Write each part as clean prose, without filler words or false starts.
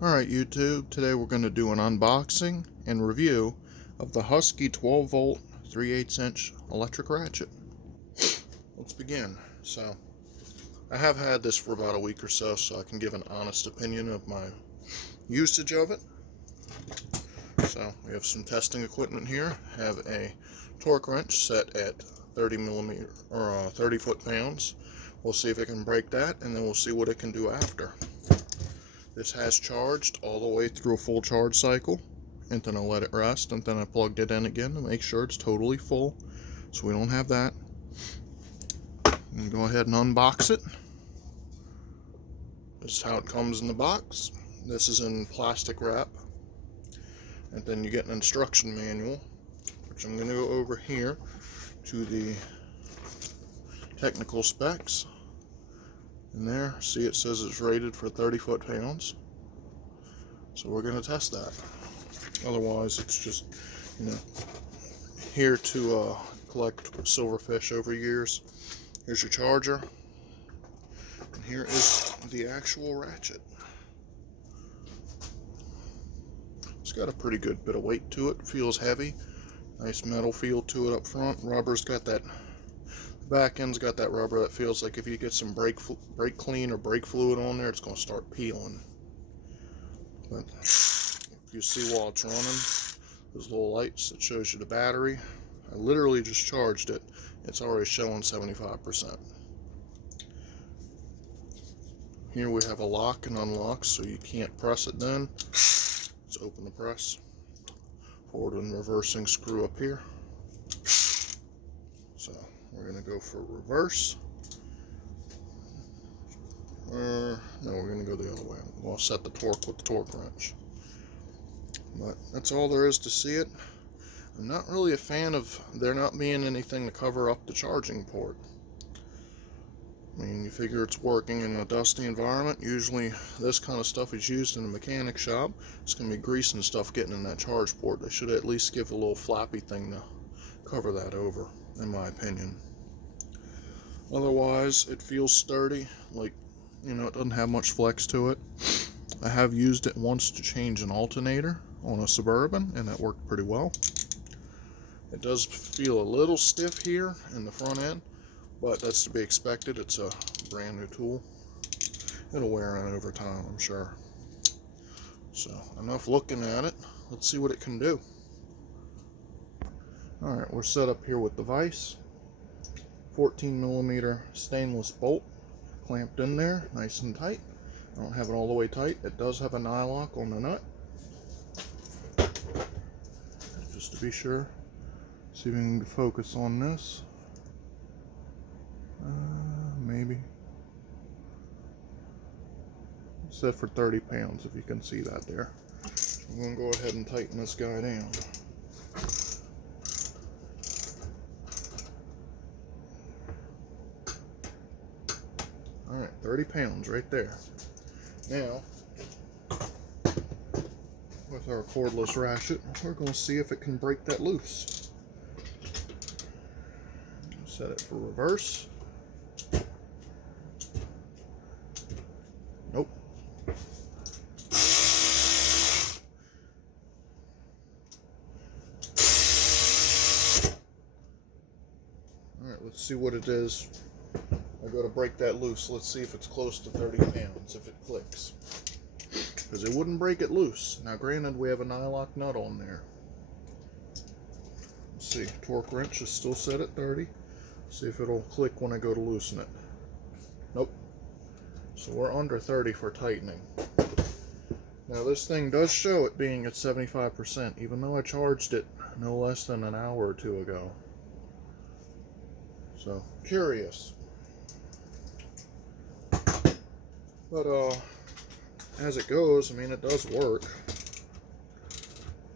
Alright YouTube, today we're going to do an unboxing and review of the Husky 12 volt 3/8 inch electric ratchet. Let's begin. So, I have had this for about a week or so I can give an honest opinion of my usage of it. So, we have some testing equipment here. Have a torque wrench set at 30 foot-pounds. We'll see if it can break that, and then we'll see what it can do after. This has charged all the way through a full charge cycle, and then I let it rest, and then I plugged it in again to make sure it's totally full, so we don't have that. And go ahead and unbox it. This is how it comes in the box. This is in plastic wrap, and then you get an instruction manual, which I'm going to go over here to the technical specs. And there, see, it says it's rated for 30 foot-pounds. So we're going to test that. Otherwise, it's just, here to collect silverfish over years. Here's your charger. And here is the actual ratchet. It's got a pretty good bit of weight to it. Feels heavy. Nice metal feel to it up front. Rubber's got that. Back end's got that rubber that feels like if you get some brake clean or brake fluid on there, it's going to start peeling. But if you see while it's running, those little lights that shows you the battery, I literally just charged it. It's already showing 75%. Here we have a lock and unlock, so you can't press it then. Let's open the press. Forward and reversing screw up here. So we're going to go for reverse. No, we're going to go the other way. We'll set the torque with the torque wrench. But that's all there is to see it. I'm not really a fan of there not being anything to cover up the charging port. I mean, you figure it's working in a dusty environment. Usually this kind of stuff is used in a mechanic shop. It's going to be grease and stuff getting in that charge port. They should at least give a little flappy thing to cover that over, in my opinion. Otherwise, it feels sturdy. Like, it doesn't have much flex to it. I have used it once to change an alternator on a Suburban, and that worked pretty well. It does feel a little stiff here in the front end, but that's to be expected. It's a brand new tool. It'll wear in over time, I'm sure. So, enough looking at it. Let's see what it can do. Alright, we're set up here with the vise. 14mm stainless bolt clamped in there, nice and tight. I don't have it all the way tight. It does have a nylock on the nut. Just to be sure. See if we can focus on this. Maybe. It's set for 30 pounds, if you can see that there. So I'm going to go ahead and tighten this guy down. Alright, 30 pounds right there. Now, with our cordless ratchet, we're going to see if it can break that loose. Set it for reverse. Nope. Alright, let's see what it is. I go to break that loose. Let's see if it's close to 30 pounds, if it clicks. Because it wouldn't break it loose. Now granted, we have a nylock nut on there. Let's see, torque wrench is still set at 30. See if it'll click when I go to loosen it. Nope. So we're under 30 for tightening. Now this thing does show it being at 75%, even though I charged it no less than an hour or two ago. So, curious. But, as it goes, I mean, it does work.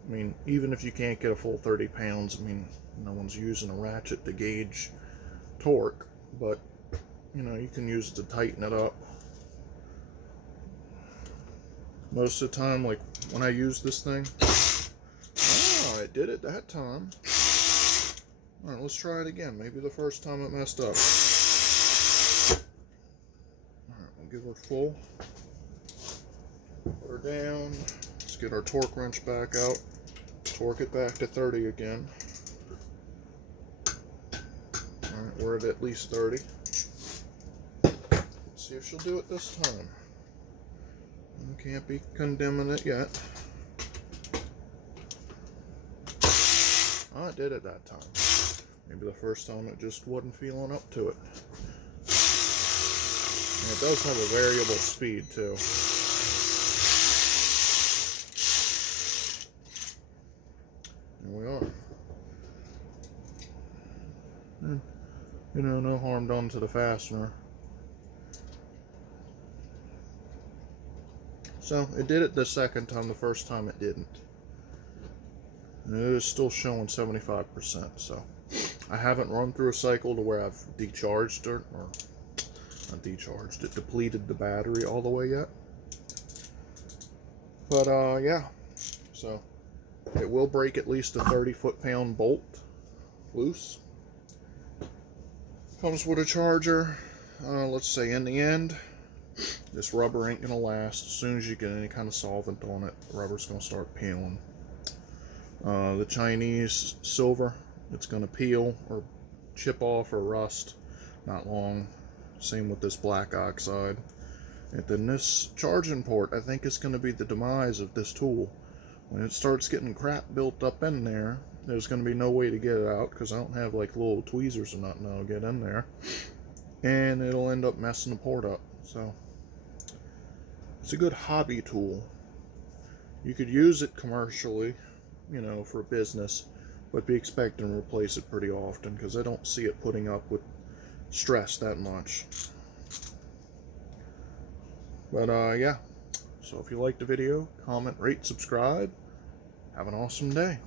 I mean, even if you can't get a full 30 pounds, I mean, no one's using a ratchet to gauge torque, but, you can use it to tighten it up. Most of the time, like, when I use this thing, it did it that time. Alright, let's try it again. Maybe the first time it messed up. Alright, we'll give her full. Put her down. Let's get our torque wrench back out. Torque it back to 30 again. Alright, we're at least 30. Let's see if she'll do it this time. Can't be condemning it yet. Oh, it did it that time. Maybe the first time it just wasn't feeling up to it. And it does have a variable speed too. Here we are. You know, no harm done to the fastener. So, it did it the second time, the first time it didn't. And it is still showing 75%, so I haven't run through a cycle to where I've decharged it, or not decharged it, depleted the battery all the way yet. But, yeah. So, it will break at least a 30 foot-pound bolt loose. Comes with a charger. Let's say in the end, this rubber ain't gonna last. As soon as you get any kind of solvent on it, the rubber's gonna start peeling. The Chinese silver, it's gonna peel or chip off or rust not long. Same with this black oxide. And then this charging port, I think, is gonna be the demise of this tool. When it starts getting crap built up in there, there's gonna be no way to get it out because I don't have like little tweezers or nothing that'll get in there, and it'll end up messing the port up. So it's a good hobby tool. You could use it commercially, you know, for business, but be expecting to replace it pretty often because I don't see it putting up with stress that much. But yeah, so if you liked the video, comment, rate, subscribe. Have an awesome day.